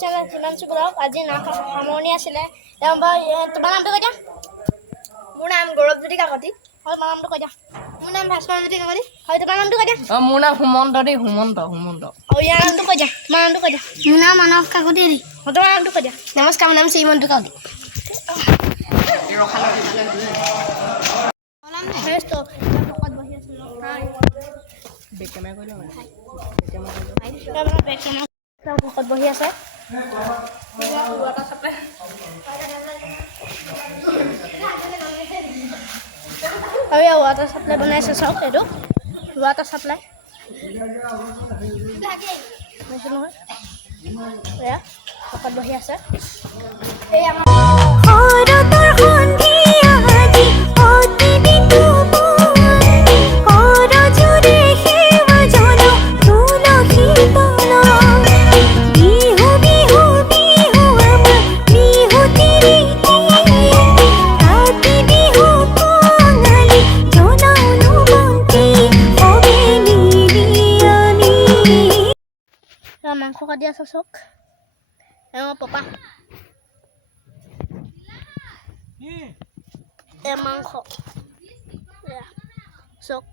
channel Himanshu blog আজি সামৰণি আছিলে তোমাৰ নামটো কৈ দিয়া মোৰ নাম গৌৰৱজ্যোতি কাকতি হয় তোমাৰ নামটো কৈ দিয়া মোৰ নাম ভাস্কৰজ্যোতি কাকতি হয় তোমাৰ নামটো কৈ দিয়া মোৰ নাম সুমন্ত দেই সুমন্ত ইয়াৰ নামটো কৈ দিয়া তোমাৰ নামটো কৈ দিয়া মোৰ নাম মানস কাকতি দেই তোমাৰ নামটো কৈ দিয়া নমস্কাৰ মোৰ নাম শ্ৰীমন্ত কাকতি ভকত বহি আছে আৰু ৱাটাৰ চাপ্লাই বনাইছে চাওক এইটো ৱাটাৰ চাপ্লাই নহয় এয়া ভকত বহি আছে এই আমাৰ মাংস কাটি আছে চক পপা মাংস চক